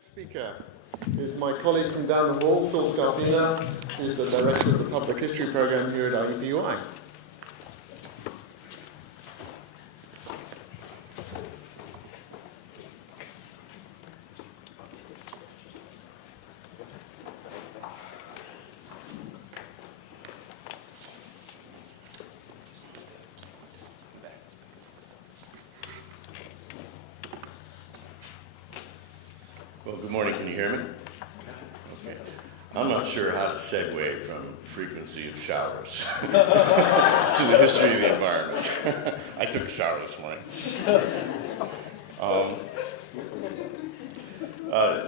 Speaker is my colleague from down the hall, Phil Scarpino, who's the director of the Public History Program here at IUPUI. Well, good morning. Can you hear me? Okay. I'm not sure how to segue from frequency of showers to the history of the environment. I took a shower this morning.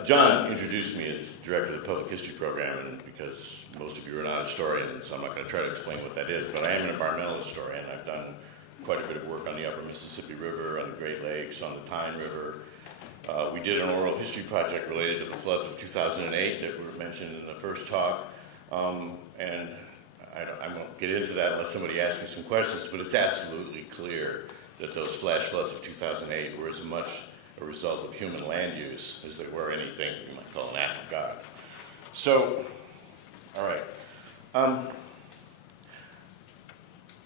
John introduced me as director of the Public History Program, and because most of you are not historians, so I'm not going to try to explain what that is, but I am an environmental historian. I've done quite a bit of work on the upper Mississippi River, on the Great Lakes, on the Tyne River. We did an oral history project related to the floods of 2008 that were mentioned in the first talk, and I won't get into that unless somebody asks me some questions, but it's absolutely clear that those flash floods of 2008 were as much a result of human land use as they were anything you might call an act of God. So, all right.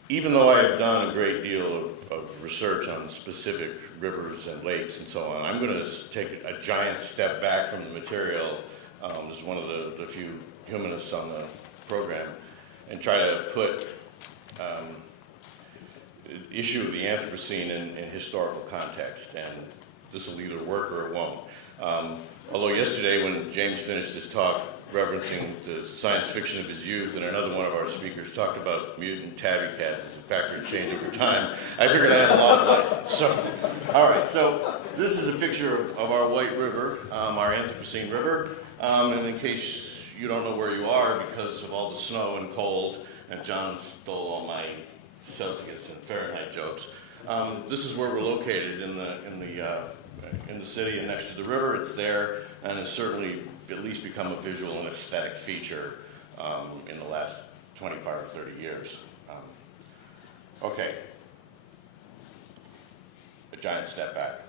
Even though I have done a great deal of research on specific rivers and lakes and so on, I'm going to take a giant step back from the material as one of the few humanists on the program and try to put the issue of the Anthropocene in historical context. And this will either work or it won't. Although yesterday when James finished his talk referencing the science fiction of his youth, and another one of our speakers talked about mutant tabby cats as a factor in change over time, I figured I had a lot of license. So, all right, so this is a picture of our White River, our Anthropocene River, and in case you don't know where you are because of all the snow and cold, and John stole all my Celsius and Fahrenheit jokes, this is where we're located in the city and next to the river. It's there, and it's certainly at least become a visual and aesthetic feature in the last 25 or 30 years. Okay, a giant step back.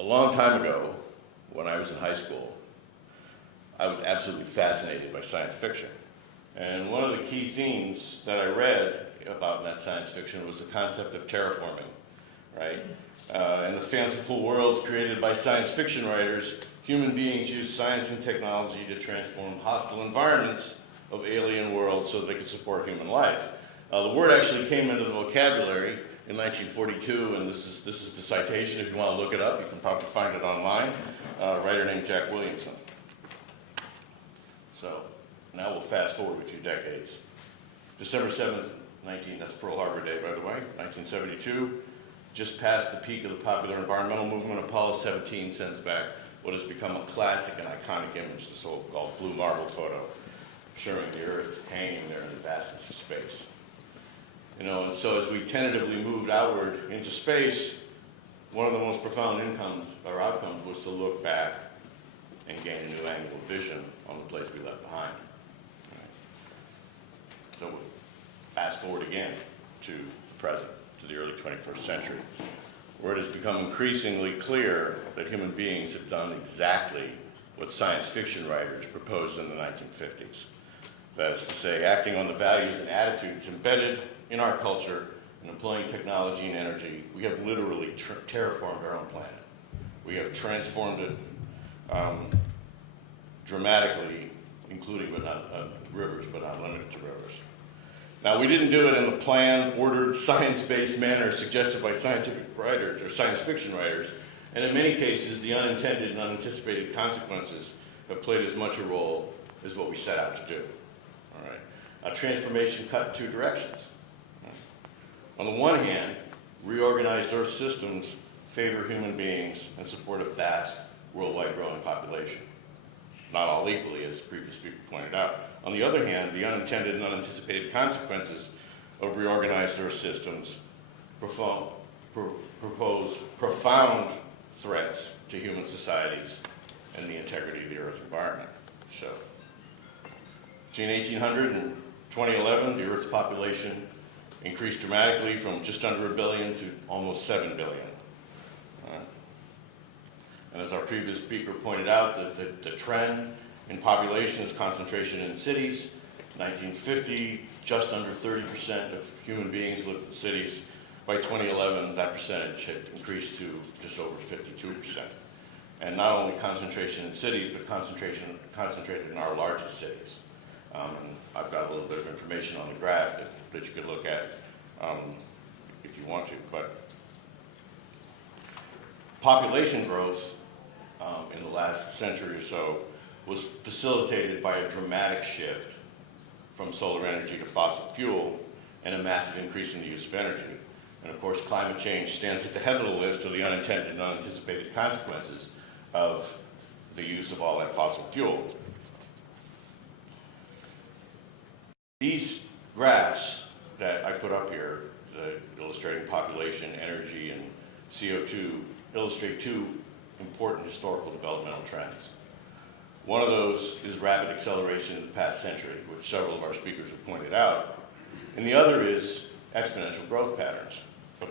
A long time ago, when I was in high school, I was absolutely fascinated by science fiction. And one of the key themes that I read about that science fiction was the concept of terraforming, right? In the fanciful worlds created by science fiction writers, human beings use science and technology to transform hostile environments of alien worlds so they could support human life. The word actually came into the vocabulary in 1942, and this is the citation. If you want to look it up, you can probably find it online. A writer named Jack Williamson. So now we'll fast forward a few decades. December 7th, that's Pearl Harbor Day, by the way, 1972. Just past the peak of the popular environmental movement, Apollo 17 sends back what has become a classic and iconic image, the so-called blue marble photo, showing the Earth hanging there in the vastness of space. You know, and so as we tentatively moved outward into space, one of the most profound outcomes was to look back and gain a new angle of vision on the place we left behind. Right. So we fast forward again to the present, to the early 21st century, where it has become increasingly clear that human beings have done exactly what science fiction writers proposed in the 1950s. That is to say, acting on the values and attitudes embedded in our culture and employing technology and energy, we have literally terraformed our own planet. We have transformed it dramatically, including rivers, but not limited to rivers. Now, we didn't do it in the planned, ordered, science-based manner suggested by scientific writers or science fiction writers, and in many cases, the unintended and unanticipated consequences have played as much a role as what we set out to do. All right. Our transformation cut in two directions. On the one hand, reorganized Earth systems favor human beings and support a vast, worldwide growing population. Not all equally, as the previous speaker pointed out. On the other hand, the unintended and unanticipated consequences of reorganized Earth systems propose profound threats to human societies and the integrity of the Earth's environment. So, between 1800 and 2011, the Earth's population increased dramatically from just under 1 billion to almost 7 billion. And as our previous speaker pointed out, the trend in population is concentration in cities. 1950, just under 30% of human beings lived in cities. By 2011, that percentage had increased to just over 52%. And not only concentration in cities, but concentrated in our largest cities. And I've got a little bit of information on the graph that you could look at if you want to. But population growth in the last century or so was facilitated by a dramatic shift from solar energy to fossil fuel and a massive increase in the use of energy. And of course, climate change stands at the head of the list of the unintended and unanticipated consequences of the use of all that fossil fuel. These graphs that I put up here, illustrating population, energy, and CO2, illustrate two important historical developmental trends. One of those is rapid acceleration in the past century, which several of our speakers have pointed out, and the other is exponential growth patterns. But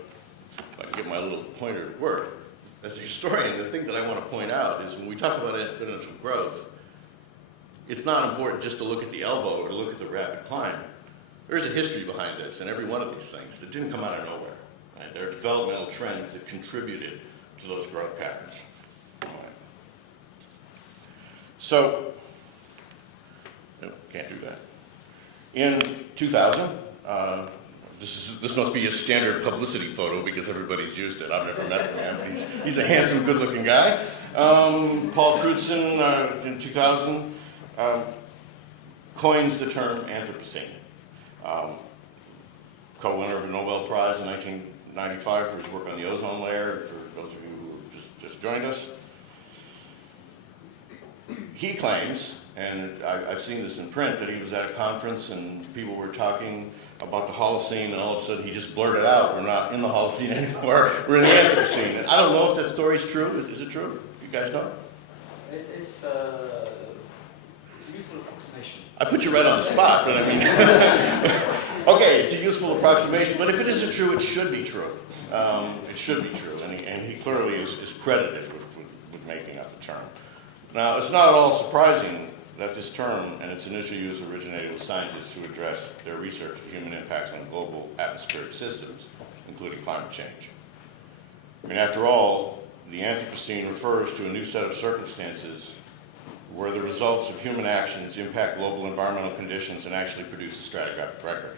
if I can get my little pointer to work, as a historian, the thing that I want to point out is when we talk about exponential growth, it's not important just to look at the elbow or to look at the rapid climb. There's a history behind this and every one of these things that didn't come out of nowhere. Right? There are developmental trends that contributed to those growth patterns. All right. So, no, can't do that. In 2000, this must be a standard publicity photo because everybody's used it. I've never met the man, but he's a handsome, good-looking guy. Paul Crutzen, in 2000, coins the term Anthropocene. Co-winner of a Nobel Prize in 1995 for his work on the ozone layer, for those of you who just joined us. He claims, and I've seen this in print, that he was at a conference and people were talking about the Holocene, and all of a sudden he just blurted out, we're not in the Holocene anymore, we're in the Anthropocene. And I don't know if that story's true. Is it true? You guys know? It's a useful approximation. I put you right on the spot, but I mean, okay, it's a useful approximation, but if it isn't true, it should be true. It should be true, and he clearly is credited with making up the term. Now, it's not at all surprising that this term and its initial use originated with scientists who address their research of human impacts on global atmospheric systems, including climate change. I mean, after all, the Anthropocene refers to a new set of circumstances where the results of human actions impact global environmental conditions and actually produce a stratigraphic record.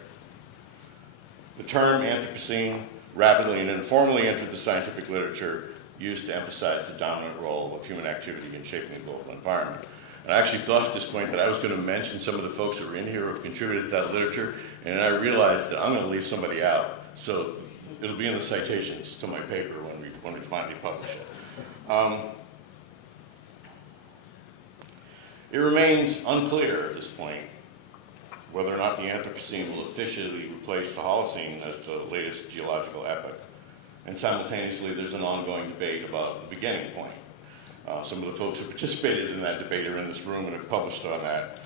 The term Anthropocene rapidly and informally entered the scientific literature used to emphasize the dominant role of human activity in shaping the global environment. And I actually thought at this point that I was going to mention some of the folks that were in here who have contributed to that literature, and I realized that I'm going to leave somebody out. So it'll be in the citations to my paper when we finally publish it. It remains unclear at this point whether or not the Anthropocene will officially replace the Holocene as the latest geological epoch. And simultaneously, there's an ongoing debate about the beginning point. Some of the folks who participated in that debate are in this room and have published on that,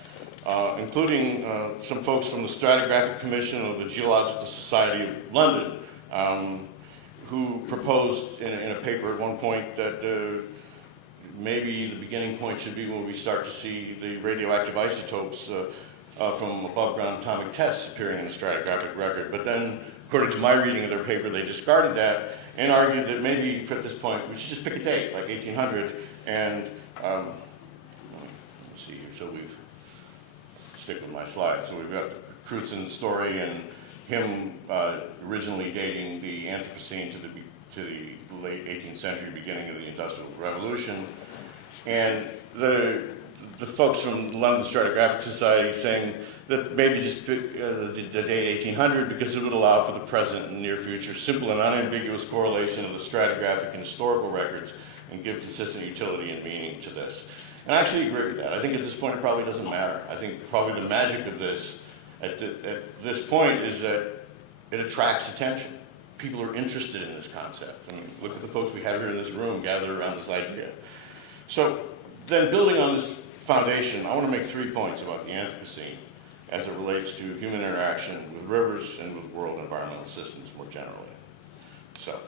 including some folks from the Stratigraphic Commission of the Geological Society of London, who proposed in a paper at one point that maybe the beginning point should be when we start to see the radioactive isotopes from above-ground atomic tests appearing in the stratigraphic record. But then, according to my reading of their paper, they discarded that and argued that maybe at this point we should just pick a date, like 1800, and let's see here. So we've stick with my slides. So we've got Crutzen's story and him originally dating the Anthropocene to the late 18th century, beginning of the Industrial Revolution, and the folks from the London Stratigraphic Society saying that maybe just pick the date 1800 because it would allow for the present and near future simple and unambiguous correlation of the stratigraphic and historical records and give consistent utility and meaning to this. And I actually agree with that. I think at this point it probably doesn't matter. I think probably the magic of this at this point is that it attracts attention. People are interested in this concept. I mean, look at the folks we have here in this room gathered around this idea. So then building on this foundation, I want to make 3 points about the Anthropocene as it relates to human interaction with rivers and with world environmental systems more generally. So,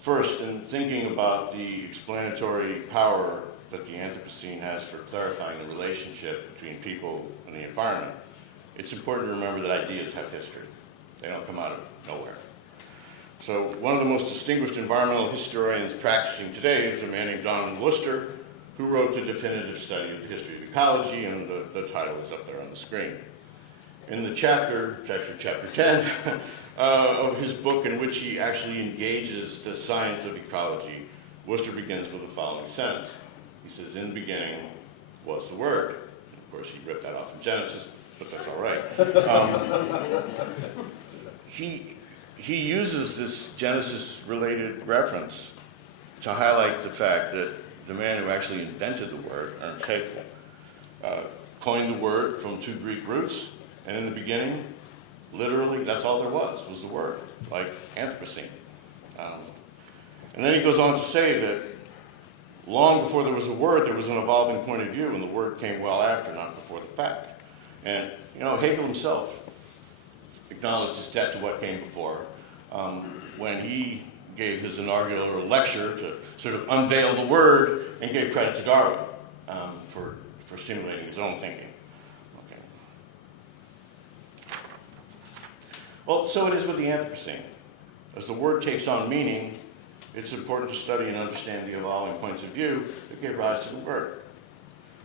First, in thinking about the explanatory power that the Anthropocene has for clarifying the relationship between people and the environment, it's important to remember that ideas have history. They don't come out of nowhere. So one of the most distinguished environmental historians practicing today is a man named Donald Worcester, who wrote the definitive study of the history of ecology, and the title is up there on the screen. In the chapter, it's actually chapter 10, of his book in which he actually engages the science of ecology, Worcester begins with the following sentence. He says, "In the beginning was the Word." Of course, he ripped that off in Genesis, but that's all right. He uses this Genesis-related reference to highlight the fact that the man who actually invented the word, Ernst Haeckel, coined the word from two Greek roots, and in the beginning, literally, that's all there was the word, like Anthropocene. And then he goes on to say that long before there was a word, there was an evolving point of view, and the word came well after, not before the fact. And, Haeckel himself acknowledged his debt to what came before when he gave his inaugural lecture to sort of unveil the word and gave credit to Darwin for stimulating his own thinking. Okay. Well, so it is with the Anthropocene. As the word takes on meaning, it's important to study and understand the evolving points of view that gave rise to the word.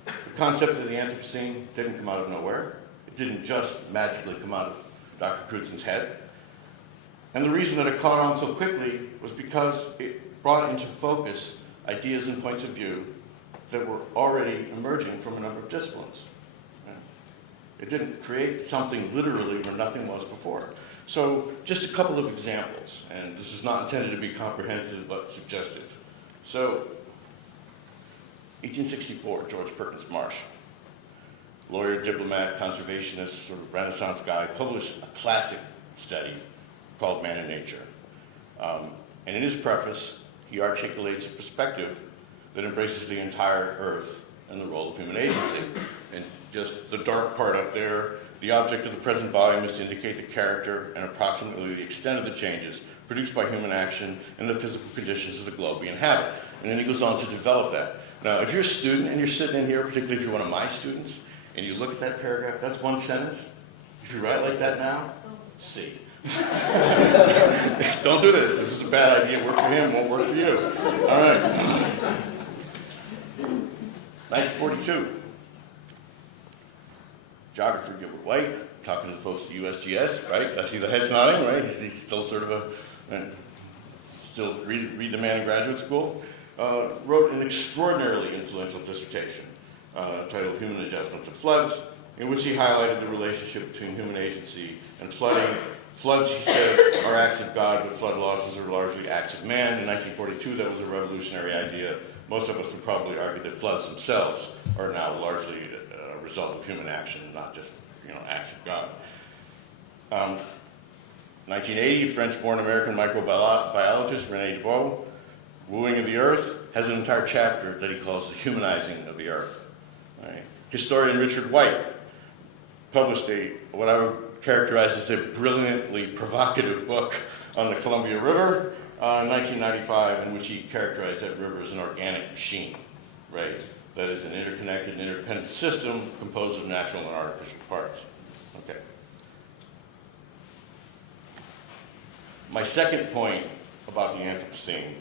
The concept of the Anthropocene didn't come out of nowhere. It didn't just magically come out of Dr. Crutzen's head. And the reason that it caught on so quickly was because it brought into focus ideas and points of view that were already emerging from a number of disciplines. It didn't create something literally where nothing was before. So just a couple of examples, and this is not intended to be comprehensive but suggestive. So 1864, George Perkins Marsh, lawyer, diplomat, conservationist, sort of Renaissance guy, published a classic study called Man and Nature. And in his preface, he articulates a perspective that embraces the entire Earth and the role of human agency. And just the dark part up there, the object of the present volume is to indicate the character and approximately the extent of the changes produced by human action and the physical conditions of the globe we inhabit. And then he goes on to develop that. Now, if you're a student and you're sitting in here, particularly if you're one of my students, and you look at that paragraph, that's one sentence. If you write like that now, C. Don't do this. This is a bad idea. It worked for him, won't work for you. All right. 1942. Geographer Gilbert White, talking to the folks at USGS, right? I see the heads nodding, right? He's still sort of still read the man in graduate school. Wrote an extraordinarily influential dissertation titled Human Adjustment to Floods, in which he highlighted the relationship between human agency and flooding. Floods, he said, are acts of God, but flood losses are largely acts of man. In 1942, that was a revolutionary idea. Most of us would probably argue that floods themselves are now largely a result of human action, not just acts of God. 1980, French-born American microbiologist René Dubos, Wooing of the Earth, has an entire chapter that he calls the humanizing of the Earth. Right? Historian Richard White published what I would characterize as a brilliantly provocative book on the Columbia River in 1995, in which he characterized that river as an organic machine, right? That is an interconnected and interdependent system composed of natural and artificial parts. Okay. My second point about the Anthropocene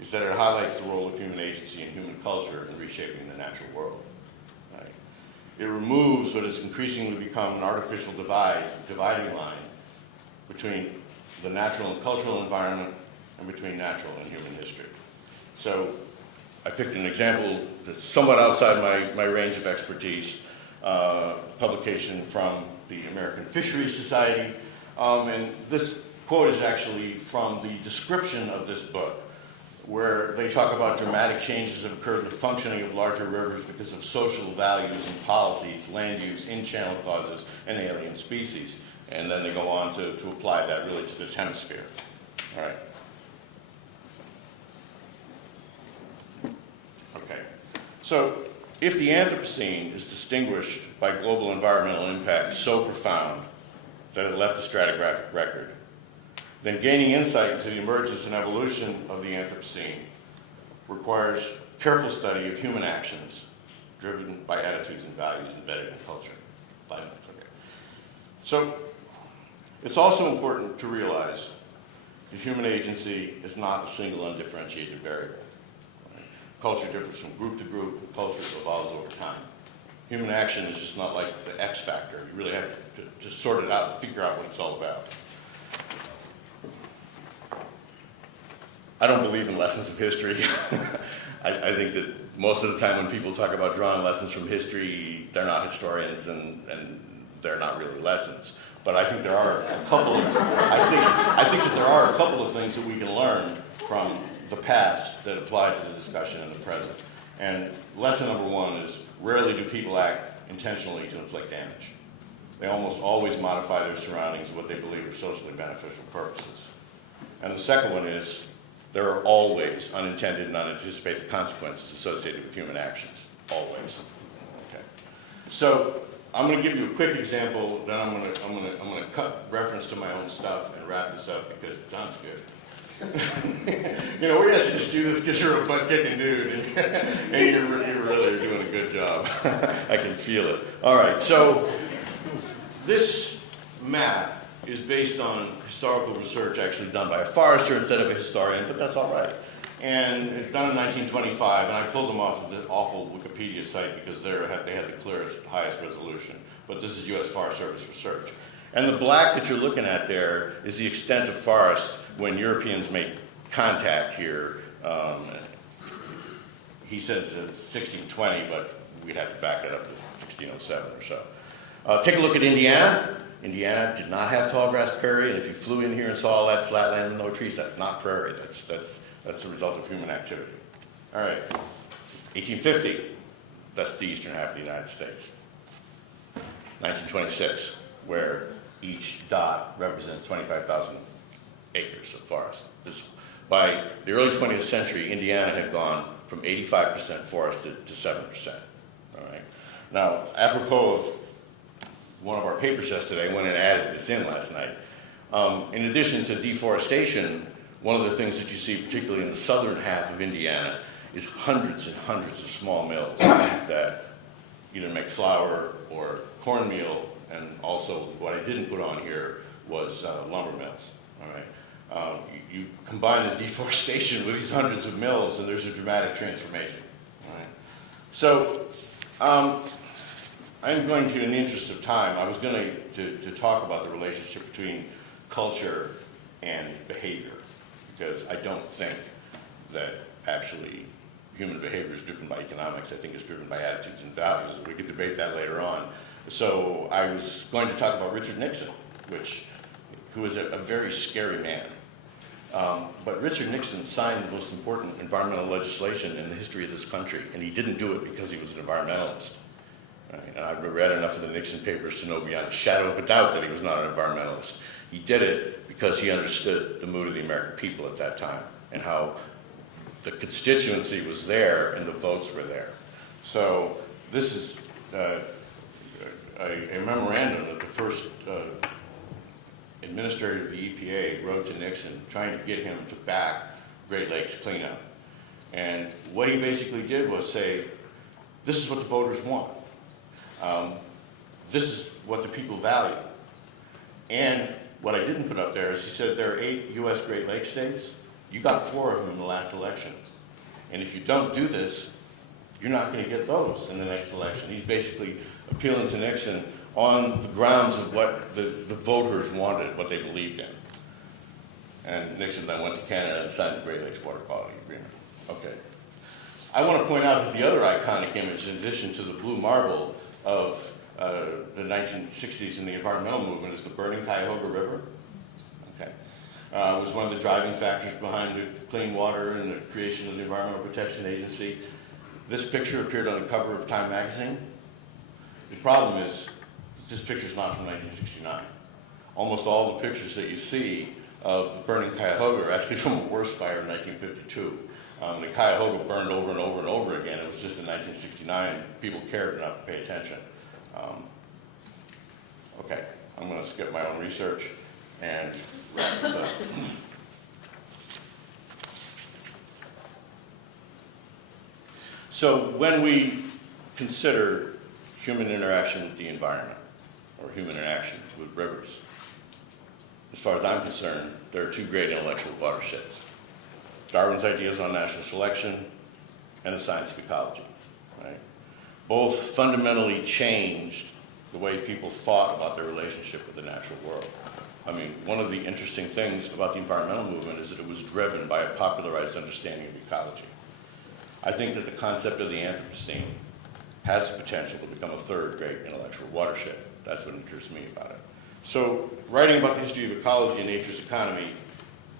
is that it highlights the role of human agency and human culture in reshaping the natural world. Right? It removes what has increasingly become an artificial dividing line between the natural and cultural environment and between natural and human history. So I picked an example that's somewhat outside my range of expertise, publication from the American Fisheries Society, and this quote is actually from the description of this book, where they talk about dramatic changes that occurred in the functioning of larger rivers because of social values and policies, land use, in-channel causes, and alien species. And then they go on to apply that really to this hemisphere. All right. Okay. So if the Anthropocene is distinguished by global environmental impact so profound that it left a stratigraphic record, then gaining insight into the emergence and evolution of the Anthropocene requires careful study of human actions driven by attitudes and values embedded in culture. 5 minutes, okay. So it's also important to realize that human agency is not a single undifferentiated variable. Right? Culture differs from group to group, and culture evolves over time. Human action is just not like the X factor. You really have to sort it out and figure out what it's all about. I don't believe in lessons of history. I think that most of the time when people talk about drawing lessons from history, they're not historians and they're not really lessons. But I think there are a couple of I think that there are a couple of things that we can learn from the past that apply to the discussion in the present. And lesson number one is rarely do people act intentionally to inflict damage. They almost always modify their surroundings to what they believe are socially beneficial purposes. And the second one is there are always unintended and unanticipated consequences associated with human actions. Always. Okay. So I'm going to give you a quick example, then I'm going to cut reference to my own stuff and wrap this up because John's good. You know, we have to just do this because you're a butt-kicking dude and you really are doing a good job. I can feel it. All right, so this map is based on historical research actually done by a forester instead of a historian, but that's all right. And it's done in 1925, and I pulled them off of the awful Wikipedia site because they had the clearest, highest resolution. But this is U.S. Forest Service research. And the black that you're looking at there is the extent of forest when Europeans make contact here. He says 1620, but we'd have to back it up to 1607 or so. Take a look at Indiana. Indiana did not have tall grass prairie, and if you flew in here and saw all that flat land with no trees, that's not prairie. That's the result of human activity. All right, 1850, that's the eastern half of the United States. 1926, where each dot represents 25,000 acres of forest. By the early 20th century, Indiana had gone from 85% forested to 7%. All right. Now, apropos of one of our papers yesterday, I went and added this in last night. In addition to deforestation, one of the things that you see, particularly in the southern half of Indiana, is hundreds and hundreds of small mills that either make flour or cornmeal, and also what I didn't put on here was lumber mills. All right. You combine the deforestation with these hundreds of mills, and there's a dramatic transformation. All right. So I'm going to, in the interest of time, I was going to talk about the relationship between culture and behavior, because I don't think that actually human behavior is driven by economics. I think it's driven by attitudes and values. We could debate that later on. So I was going to talk about Richard Nixon, who was a very scary man. But Richard Nixon signed the most important environmental legislation in the history of this country, and he didn't do it because he was an environmentalist. Right? And I've read enough of the Nixon papers to know beyond a shadow of a doubt that he was not an environmentalist. He did it because he understood the mood of the American people at that time and how the constituency was there and the votes were there. So this is a memorandum that the first administrator of the EPA wrote to Nixon trying to get him to back Great Lakes cleanup. And what he basically did was say, this is what the voters want. This is what the people value. And what I didn't put up there is he said there are 8 U.S. Great Lakes states. You got 4 of them in the last election. And if you don't do this, you're not going to get those in the next election. He's basically appealing to Nixon on the grounds of what the voters wanted, what they believed in. And Nixon then went to Canada and signed the Great Lakes Water Quality Agreement. Okay. I want to point out that the other iconic image, in addition to the blue marble of the 1960s in the environmental movement, is the burning Cuyahoga River. Okay. It was one of the driving factors behind the clean water and the creation of the Environmental Protection Agency. This picture appeared on the cover of Time magazine. The problem is, this picture's not from 1969. Almost all the pictures that you see of the burning Cuyahoga are actually from a worse fire in 1952. The Cuyahoga burned over and over and over again. It was just in 1969. People cared enough to pay attention. Okay, I'm going to skip my own research and wrap this up. So when we consider human interaction with the environment, or human interaction with rivers, as far as I'm concerned, there are two great intellectual watersheds: Darwin's ideas on natural selection and the science of ecology. Right? Both fundamentally changed the way people thought about their relationship with the natural world. I mean, one of the interesting things about the environmental movement is that it was driven by a popularized understanding of ecology. I think that the concept of the Anthropocene has the potential to become a third great intellectual watershed. That's what interests me about it. So, writing about the history of ecology and nature's economy,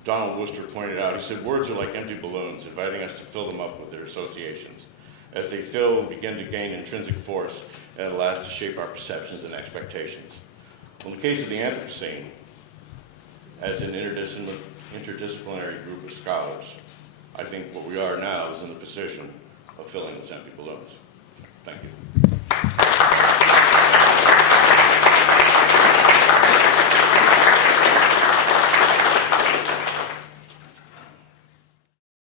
Donald Worcester pointed out, he said, words are like empty balloons, inviting us to fill them up with their associations. As they fill and begin to gain intrinsic force, and it allows us to shape our perceptions and expectations. In the case of the Anthropocene, as an interdisciplinary group of scholars, I think what we are now is in the position of filling those empty balloons. Thank you.